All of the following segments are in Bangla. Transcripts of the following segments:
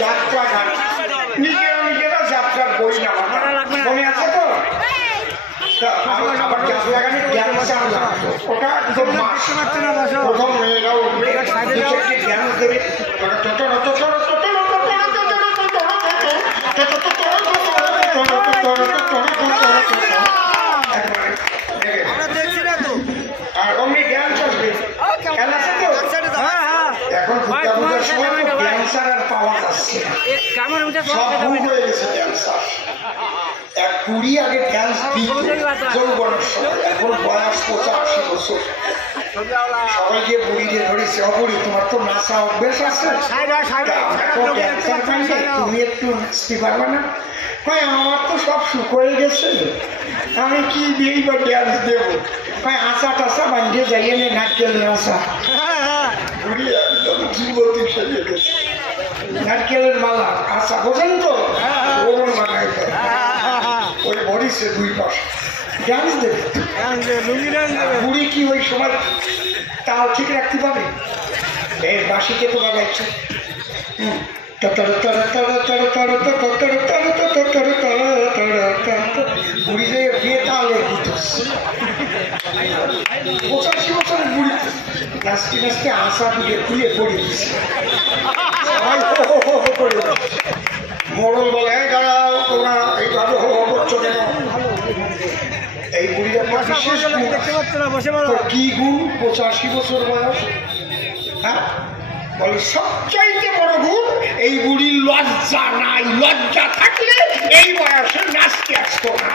যাত্রা গান নিজেরা যাত্রার বই না মনে আছে তো? আবার যাত্রা গানে জ্ঞান লাগতো, ওটা প্রথম মেয়েরাও জ্ঞান দেবে। আর অমনি ড্যান্স আসবে, খেলা আছে তো? এখন দুর্গাপূজার সময় তো ড্যান্সার আর পাওয়া যাচ্ছে সব ভুল হয়ে গেছে ড্যান্সার। এক কুড়ি আগে ড্যান্স দিত যৌবনের সময়, এখন বয়স 85 বছর। সবাই গিয়ে বুড়ি দিয়ে ধরেছে, অবুড়ি তোমার তো নাচা অভ্যেস আছে, ড্যান্সার পাইলে তুমি একটু নাচতে পারবে না? ভাই আমার তো সব সুখ হয়ে গেছে, আমি কি দিয়েই বা ড্যান্স দেবো? ভাই আশা টাশা বান্ধিয়ে যাইয়ে নে নাটকেলের আশা। বুড়ি একদম যুবতী সেজে গেছে, নাটকেলের মালা আশা বোঝেন তো? ওরম বানাই ওই বরিছে দুই পাশে ডান্স দেবে। বুড়ি কি ওই সময় তাও ঠিক রাখতে পারে? এই বাসিকে তো বাগাইছে, বুড়ি যে বিয়ে তাহলে 85 বছরের বুড়ি নাচতে নাচতে আশা দিয়ে খুলে পড়ে দিচ্ছে। মরল বলে দাঁড়াও তোমরা এইভাবে হো করছো কেন? এই বুড়িটা কি গুণ? 85 বছর বয়স। হ্যাঁ বলে সবচাইতে বড় গুণ এই বুড়ির লজ্জা নাই, লজ্জা থাকলে এই বয়সে নাচতে আসতো না।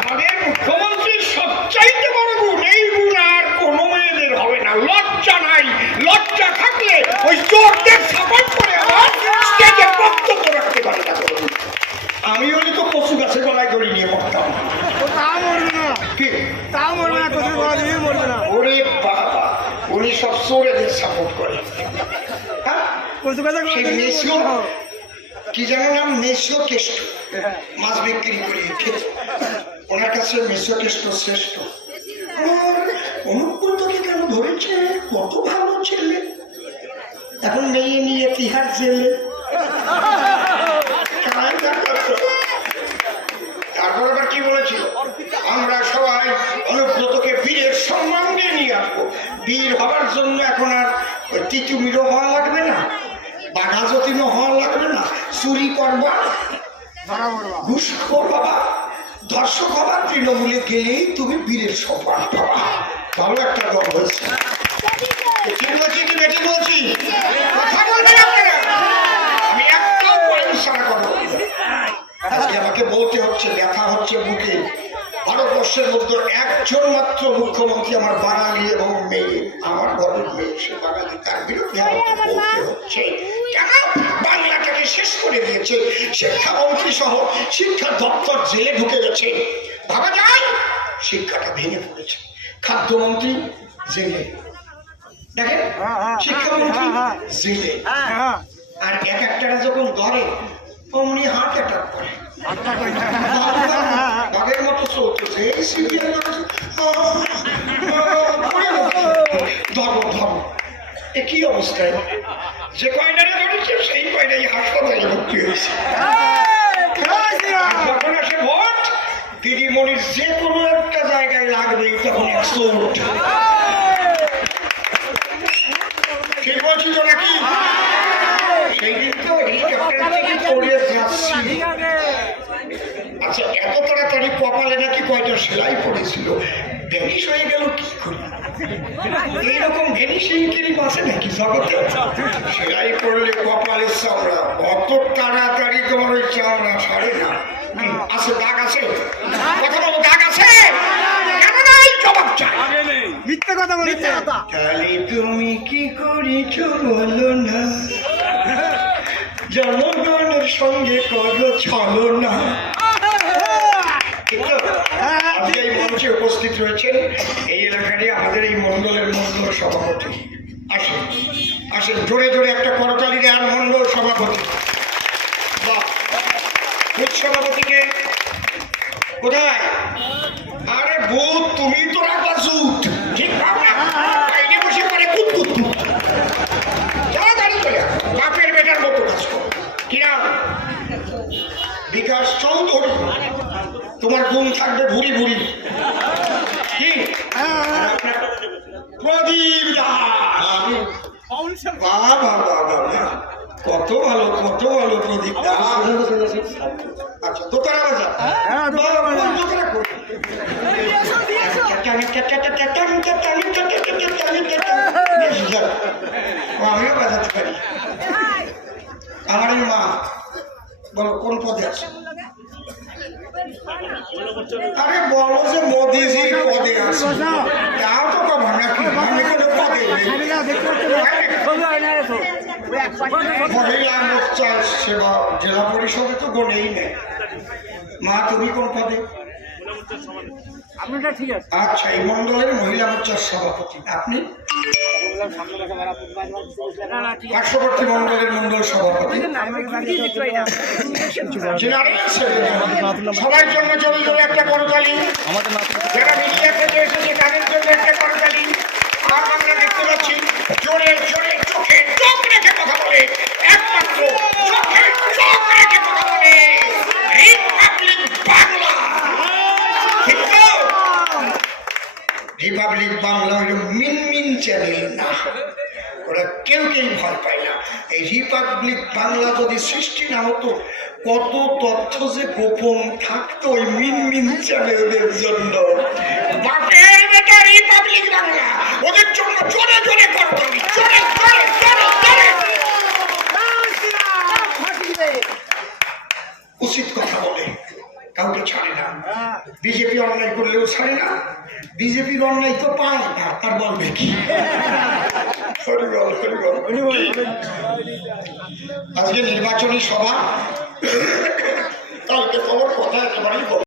আমাদের মুখ্যমন্ত্রীর সবচাইতে বড় গুণ এই গুণ আর কোনো মেয়েদের হবে না, লজ্জা নাই, লজ্জা থাকলে ওই চোরদের সাপোর্ট করে আমার স্টেজে বক্তব্য রাখতে পারে না। আমি হলে তো কচু গাছে গলায় দড়ি নিয়ে মরতাম। ওরে বাবা, উনি সব চোরেদের সাপোর্ট করে। কি জানো নাম? মেসিও কেষ্ট, মাছ বিক্রি করে খেত। ওনার কাছে মেসিও কেষ্ট শ্রেষ্ঠ। অনুকূলকে কেন ধরেছে? কত ভালো ছেলে, এখন মেয়ে নিয়ে তিহার জেলে। তারপর আবার কি বলেছিল? আমরা সবাই অনুব্রতকে বীরের সম্মান দিয়ে নিয়ে আসবো। বীর হবার জন্য এখন আর তিতুমিরও হওয়া লাগবে না, বাঘাযতীনও হওয়া লাগবে না, চুরি করবা, ঘুষখোর হবা, ধর্ষক হবা, তৃণমূলে গেলেই তুমি বীরের সম্মান পাবা। ভালো একটা দল হয়েছে। ঠিক বলছি কি বেটি বলছি? কথা বলবেন আপনারা, আমি একটাও পয়েন্ট সারা করবো। আজকে আমাকে বলতে হচ্ছে, ব্যথা হচ্ছে বুকে। ভারতবর্ষের মধ্যে একজন মাত্র মুখ্যমন্ত্রী আমার বাঙালি এবং মেয়ে, আমার ঘরের মেয়ে, সে বাঙালি, তার বিরুদ্ধে আমাকে বলতে হচ্ছে। কেন? বাংলাটাকে শেষ করে দিয়েছে। শিক্ষামন্ত্রী সহ শিক্ষা দপ্তর জেলে ঢুকে গেছে, ভাবা যায়? শিক্ষাটা ভেঙে পড়েছে। খাদ্যমন্ত্রী জেলে, দেখেন শিক্ষামন্ত্রী জেলে, আর এক একটারা যখন ধরে অমনি হার্ট অ্যাটাক করে, বাঘের মতো চলতেছে। ধর্ম ধর্ম এ কি অবস্থায়? যে কয়টারে ধরেছে সেই কয়টাই হাসপাতালে ভর্তি হয়েছে। যখন আসে ভোট, দিদিমণির যে কোনো একটা জায়গায় লাগবে তখন 100 ভোট। ঠিক বলছি তো নাকি? সেই দিন তো হেলিকপ্টার থেকে পড়ে যাচ্ছি। আচ্ছা, এত তাড়াতাড়ি কপালে নাকি কয়টা সেলাই পড়েছিল, ভ্যানিশ হয়ে গেল কি করে? এইরকম ভ্যানিশিং ক্রিম আছে নাকি জগতে? সেলাই করলে কপালের চামড়া, অত তাড়াতাড়ি তোমার ওই চামড়া সারে না। আছে দাগ আছে? কথা বলো, দাগ আছে? কেন নাই? জবাব চাই। মিথ্যা কথা বলে তাহলে তুমি কি করেছো বলো না? জনগণের সঙ্গে করো ছলনা। আজকে এই মঞ্চে উপস্থিত রয়েছেন এই এলাকারই আমাদের এই মন্ডলের মন্ডল সভাপতি। আসেন আসেন, জোরে জোরে একটা করতালি দেন। মন্ডল সভাপতি, বুথ সভাপতিকে কোথায়? আরে বুথ তুমি তো রাখবা জুট, ঠিক বাইরে বসে করে কুত কুত কুত। তাড়াতাড়ি চলে বাপের বেটার তোমার গুণ থাকবে ভুরি ভুরি। কি প্রদীপ দাস, বাবা বাবা, কত ভালো প্রদীপ দাস। আচ্ছা দোতারা বাজার, দোতারা করি। আমিও বাজাতে পারি। আমার মা বলো কোন পদে আছে? আরে বলো যে মোদিজির পদে আছে, তাও তো কম নাকি? আমি কোনো পদে মহিলা মোর্চা সেবা জেলা পরিষদে তো গণেই নেই। মা তুমি কোন পদে? আচ্ছা, এই মন্ডলের মহিলা মোর্চার সভাপতি আপনি? পার্শ্ববর্তী মন্ডলের মন্ডল সভাপতি। সবার জন্য জোরে জোরে একটা করতালি, যারা মিডিয়া থেকে এসেছে তাদের জন্য একটা করতালি। আর আমরা দেখতে পাচ্ছি জোরে জোরে চোখে চোখ রেখে কথা বলে, একমাত্র চোখে চোখ রেখে কথা বলে রিপাবলিক বাংলা। ঠিক তো? রিপাবলিক বাংলা হলো মিনমিন চ্যানেল না, ওরা কেউ ভয় পায় না। এই রিপাবলিক বাংলা যদি সৃষ্টি না হতো, কত তথ্য যে গোপন থাকতো ওই মিনমিন চ্যানেলদের জন্য। বাপের বেটা রিপাবলিক বাংলা, ওদের জন্য জোরে জোরে করতালি, জোরে জোরে জোরে জোরে। উচিত কথা বলে, কাউকে ছাড়ে না। বিজেপি অন্যায় করলেও ছাড়ে না, বিজেপির অন্যায় তো পায় না, তার বলবে কি? আজকে নির্বাচনী সভা, কালকে খবর কথা একেবারেই